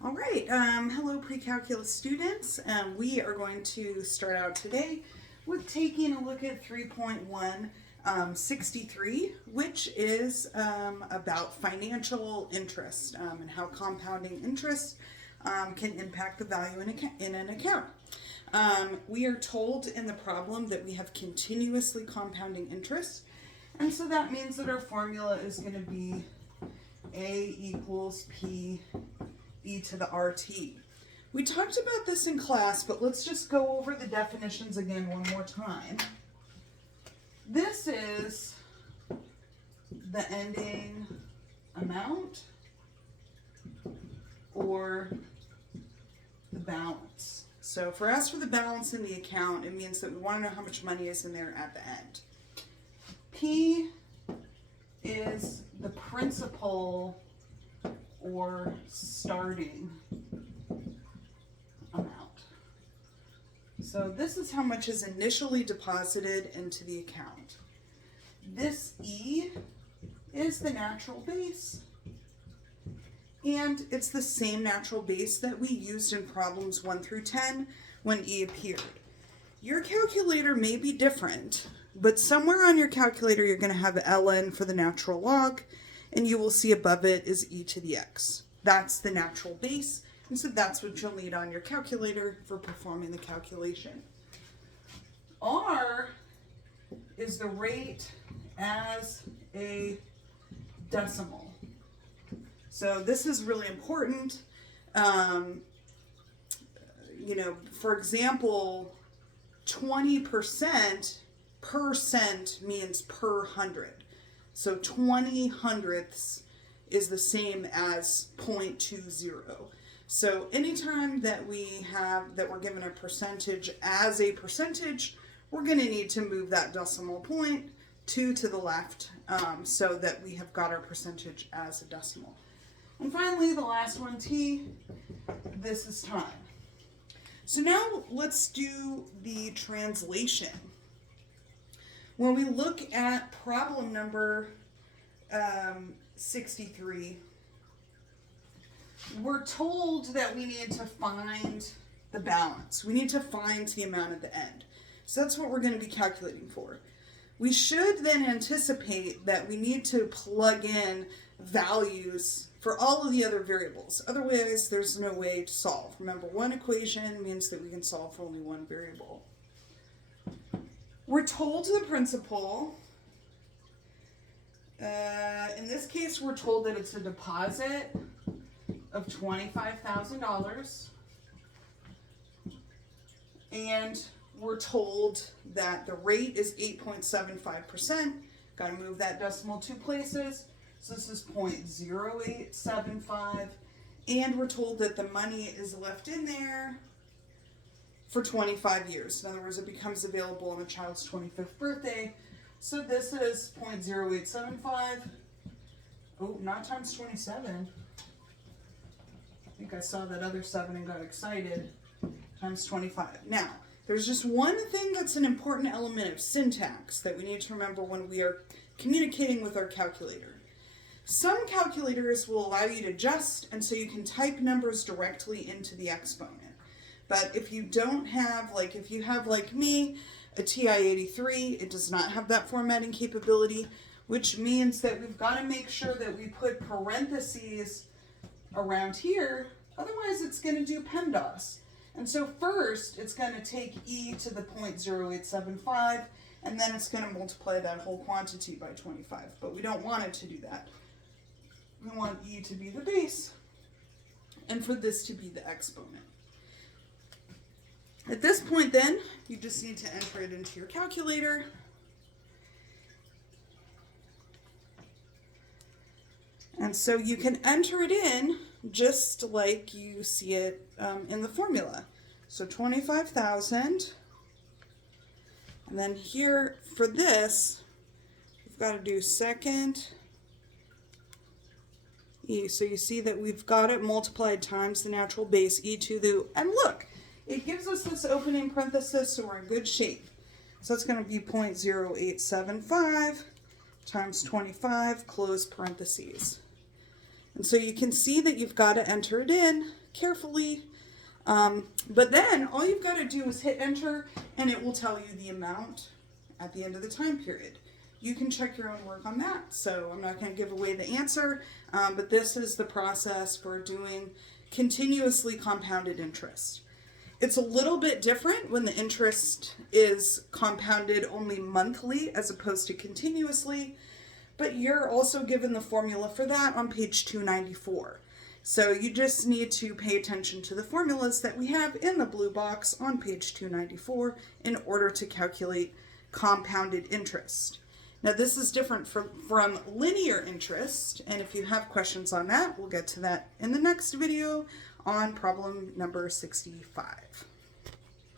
All right, hello pre-calculus students. We are going to start out today with taking a look at 3.163, which is about financial interest and how compounding interest can impact the value in an account. We are told in the problem that we have continuously compounding interest, and so that means that our formula is going to be A equals P e to the RT. We talked about this in class, but let's just go over the definitions again one more time. This is the ending amount or the balance. So for us, for the balance in the account, it means that we want to know how much money is in there at the end. P is the principal or starting amount. So this is how much is initially deposited into the account. This E is the natural base. And it's the same natural base that we used in problems 1 through 10 when E appeared. Your calculator may be different, but somewhere on your calculator you're going to have ln for the natural log, and you will see above it is e to the x. That's the natural base, and so that's what you'll need on your calculator for performing the calculation. R is the rate as a decimal. So this is really important. For example, 20% percent means per 100. So 20 hundredths is the same as 0.20. So anytime that we're given a percentage as a percentage, we're going to need to move that decimal point 2 to the left so that we have got our percentage as a decimal. And finally, the last one, T, this is time. So now let's do the translation. When we look at problem number 63, we're told that we need to find the balance. We need to find the amount at the end. So that's what we're going to be calculating for. We should then anticipate that we need to plug in values for all of the other variables. Otherwise, there's no way to solve. Remember, one equation means that we can solve for only one variable. We're told the principal. In this case, we're told that it's a deposit of $25,000. And we're told that the rate is 8.75%. Got to move that decimal 2 places. So this is 0.0875. And we're told that the money is left in there for 25 years. In other words, it becomes available on the child's 25th birthday. So this is 0.0875. Oh, not times 27. I think I saw that other 7 and got excited. Times 25. Now, there's just one thing that's an important element of syntax that we need to remember when we are communicating with our calculator. Some calculators will allow you to adjust, and so you can type numbers directly into the exponent. But if you don't have, if you have, like me, a TI-83, it does not have that formatting capability, which means that we've got to make sure that we put parentheses around here, otherwise it's going to do PEMDAS. And so first, it's going to take e to the 0.0875, and then it's going to multiply that whole quantity by 25. But we don't want it to do that. We want e to be the base, and for this to be the exponent. At this point then, you just need to enter it into your calculator. And so you can enter it in just like you see it in the formula. So 25,000. And then here for this, we've got to do second e. So you see that we've got it multiplied times the natural base e to the, and look, it gives us this opening parenthesis, so we're in good shape. So it's going to be 0.0875 times 25, close parentheses. And so you can see that you've got to enter it in carefully. But then all you've got to do is hit enter and it will tell you the amount at the end of the time period. You can check your own work on that. So I'm not going to give away the answer, but this is the process for doing continuously compounded interest. It's a little bit different when the interest is compounded only monthly as opposed to continuously, but you're also given the formula for that on page 294. So you just need to pay attention to the formulas that we have in the blue box on page 294 in order to calculate compounded interest. Now this is different from linear interest, and if you have questions on that, we'll get to that in the next video on problem number 65.